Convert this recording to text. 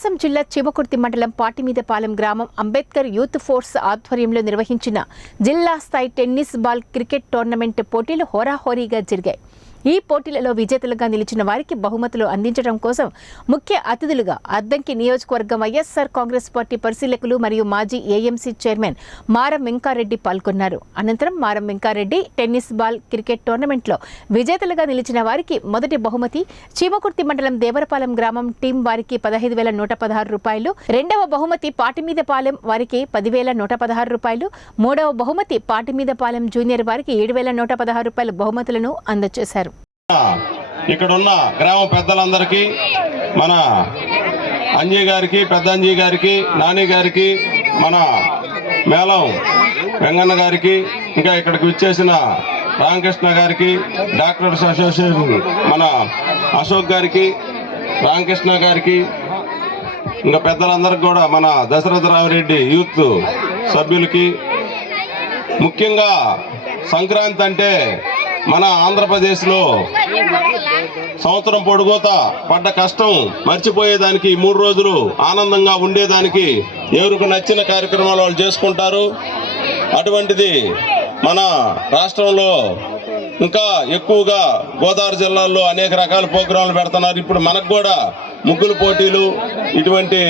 ప్రకాశం జిల్లా చీమకుర్తి మండలం పాటిమీదపాలెం గ్రామం అంబేద్కర్ యూత్ ఫోర్స్ ఆధ్వర్యంలో నిర్వహించిన జిల్లా స్థాయి టెన్నిస్ బాల్ క్రికెట్ టోర్నమెంట్ పోటీలు హోరాహోరీగా జరిగాయి. ఈ పోటీలలో విజేతలుగా నిలిచిన వారికి బహుమతులు అందించడం కోసం ముఖ్య అతిథులుగా అద్దంకి నియోజకవర్గం వైఎస్ఆర్ కాంగ్రెస్ పార్టీ పరిశీలకులు మరియు మాజీ ఏఎంసీ చైర్మన్ మారం వెంకారెడ్డి పాల్గొన్నారు. అనంతరం మారం వెంకారెడ్డి టెన్నిస్ బాల్ క్రికెట్ టోర్నమెంట్లో విజేతలుగా నిలిచిన వారికి మొదటి బహుమతి చీమకుర్తి మండలం దేవరపాలెం గ్రామం టీం వారికి 15,116 రూపాయలు, రెండవ బహుమతి పాటిమీదపాలెం వారికి 10,116 రూపాయలు, మూడవ బహుమతి పాటిమీదపాలెం జూనియర్ వారికి 7,116 రూపాయల బహుమతులను అందజేశారు. ఇక్కడ ఉన్న గ్రామ పెద్దలందరికీ, మన అంజీ గారికి, పెద్ద అంజీ గారికి, నాని గారికి, మన మేళం వెంగన్న గారికి, ఇంకా ఇక్కడికి విచ్చేసిన రామకృష్ణ గారికి, డాక్టర్స్ అసోసియేషన్ మన అశోక్ గారికి, రామకృష్ణ గారికి, ఇంకా పెద్దలందరికీ కూడా మన దశరథరామరెడ్డి యూత్ సభ్యులకి, ముఖ్యంగా సంక్రాంతి అంటే మన ఆంధ్రప్రదేశ్లో సంవత్సరం పొడుగుతా పడ్డ కష్టం మర్చిపోయేదానికి 3 రోజులు ఆనందంగా ఉండేదానికి ఎవరికి నచ్చిన కార్యక్రమాలు వాళ్ళు చేసుకుంటారు. అటువంటిది మన రాష్ట్రంలో ఇంకా ఎక్కువగా గోదావరి జిల్లాల్లో అనేక రకాల ప్రోగ్రాంలు పెడుతున్నారు. ఇప్పుడు మనకు కూడా ముగ్గుల పోటీలు, ఇటువంటి